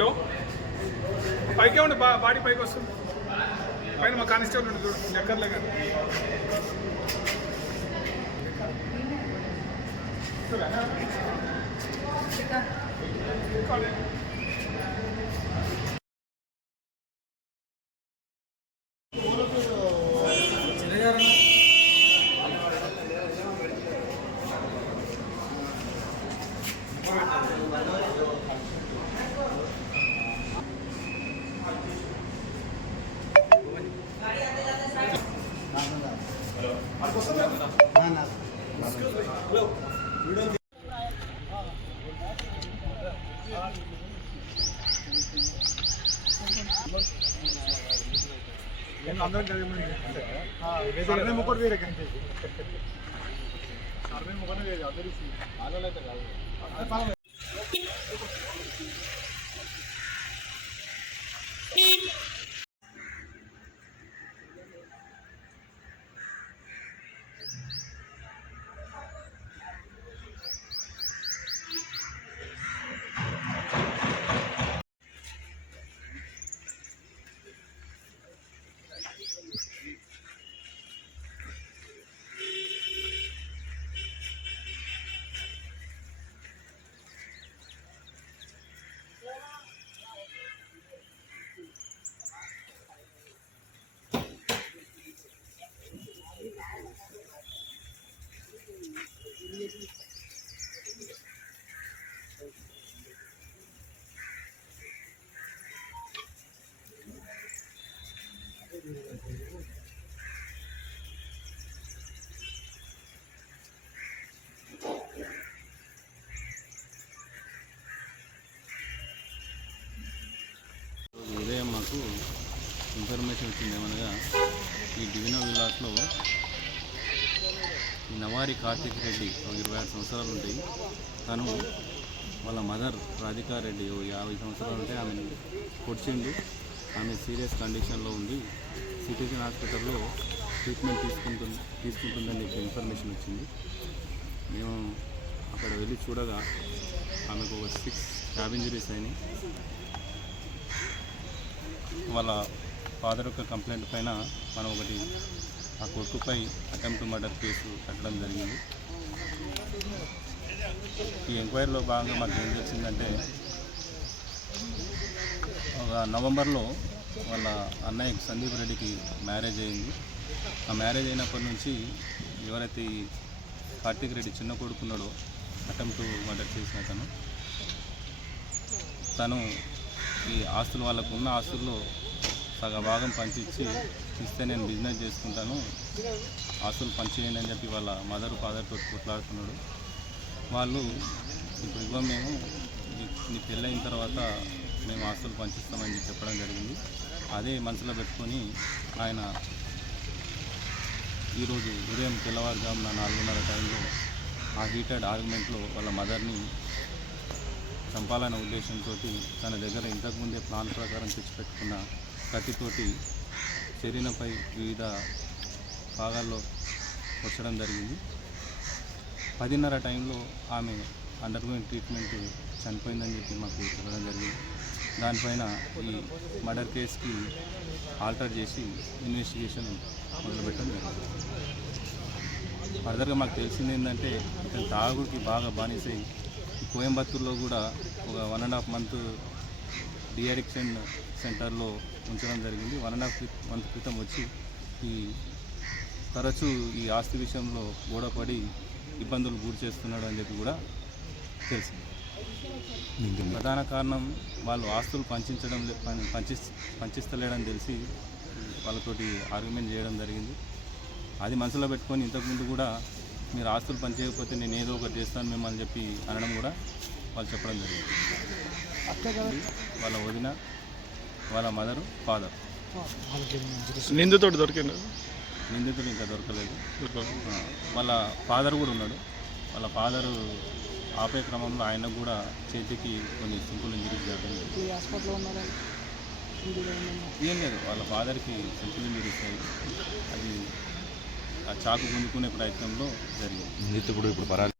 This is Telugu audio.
హలో పైకే ఉండి బాడీ పైకి వస్తుంది పైన మా కానిస్టేబుల్ ఉంటుంది చూడు ఎక్కర్లే కానీ అందరం చదివి ముక్కటి వేరే కనిపించి అరవై ముక్కటి వేరే అందరూ ఆలోనైతే కాదు. ఉదయం మాకు ఇన్ఫర్మేషన్ వచ్చింది ఏమనగా ఈ డివినో విలాస్లో ఈ నవారి కార్తిక్ రెడ్డి 26 సంవత్సరాలు ఉంటాయి. తను వాళ్ళ మదర్ రాధికా రెడ్డి 50 సంవత్సరాలు ఉంటే ఆమెను పొడిచిండు. ఆమె సీరియస్ కండిషన్లో ఉంది. సిటిజన్ హాస్పిటల్లో ట్రీట్మెంట్ తీసుకుంటుందని చెప్పి ఇన్ఫర్మేషన్ వచ్చింది. మేము అక్కడ వెళ్ళి చూడగా ఆమెకు ఒక 6 క్యాబ్ ఇంజరీస్ అయినాయి. వాళ్ళ ఫాదర్ యొక్క కంప్లైంట్ పైన మనం ఒకటి ఆ కొడుకుపై అటెంప్ట్ మర్డర్ కేసు కట్టడం జరిగింది. ఈ ఎంక్వైరీలో భాగంగా మాకు ఏం తెలిసిందంటే నవంబర్లో వాళ్ళ అన్నయ్య సందీప్ రెడ్డికి మ్యారేజ్ అయింది. ఆ మ్యారేజ్ అయినప్పటి నుంచి ఎవరైతే ఈ కార్తిక్ రెడ్డి చిన్న కొడుకున్నాడో అటెంప్ట్ మర్డర్ చేసిన తను ఈ ఆస్తులు వాళ్ళకు ఉన్న ఆస్తుల్లో సగ భాగం పంచిచ్చి ఇస్తే నేను బిజినెస్ చేసుకుంటాను, ఆస్తులు పంచేయండి అని చెప్పి వాళ్ళ మదర్ ఫాదర్తో కొట్లాడుతున్నాడు. వాళ్ళు ఇప్పుడు ఇవ్వం, మేము నీ పెళ్ళైన తర్వాత మేము ఆస్తులు పంచిస్తామని చెప్పడం జరిగింది. అదే మనసులో పెట్టుకొని ఆయన ఈరోజు ఉదయం తెల్లవారుజామున 4:30 టైంలో ఆ హీటెడ్ ఆర్గ్యుమెంట్లో వాళ్ళ మదర్ని చంపాలనే ఉద్దేశంతో తన దగ్గర ఇంతకుముందే ప్లాన్ ప్రకారం తెచ్చిపెట్టుకున్న కత్తితోటి శరీరంపై వివిధ భాగాల్లో వచ్చడం జరిగింది. 10:30 టైంలో ఆమె అండర్గోయింగ్ ట్రీట్మెంట్ చనిపోయిందని చెప్పి మాకు చెప్పడం జరిగింది. దానిపైన ఈ మర్డర్ కేసుకి ఆల్టర్ చేసి ఇన్వెస్టిగేషన్ మొదలుపెట్టడం జరిగింది. ఫర్దర్గా మాకు తెలిసింది ఏంటంటే ఇతను తాగుడికి బాగా బానిసై కోయంబత్తూరులో కూడా ఒక 1.5 మంత్ డిఅడిక్షన్ సెంటర్లో ఉంచడం జరిగింది. 1.5 మంత్ క్రితం వచ్చి ఈ తరచూ ఈ ఆస్తి విషయంలో గొడవపడి ఇబ్బందులు గురి చేస్తున్నాడు అని చెప్పి కూడా తెలిసింది. ప్రధాన కారణం వాళ్ళు ఆస్తులు పంచిస్తలేడని తెలిసి వాళ్ళతోటి ఆర్గ్యుమెంట్ చేయడం జరిగింది. అది మనసులో పెట్టుకొని ఇంతకుముందు కూడా మీరు ఆస్తులు పనిచేయకపోతే నేను ఏదో ఒకటి చేస్తాను మిమ్మల్ని చెప్పి అనడం కూడా వాళ్ళు చెప్పడం జరిగింది. వాళ్ళ వదిన, వాళ్ళ మదరు, ఫాదర్. నిందితుడు దొరికింది? నిందితుడు ఇంకా దొరకలేదు. వాళ్ళ ఫాదర్ కూడా ఉన్నాడు. వాళ్ళ ఫాదరు ఆపే క్రమంలో ఆయనకు కూడా చేతికి కొన్ని సింపుల్ ఇంజరీస్ జరిగింది. ఏం లేదు, వాళ్ళ ఫాదర్కి సింపుల్ ఇంజరీస్ అయ్యి అది ఆ చాకు గుంజుకునే ప్రయత్నంలో జరిగింది. ఇప్పుడు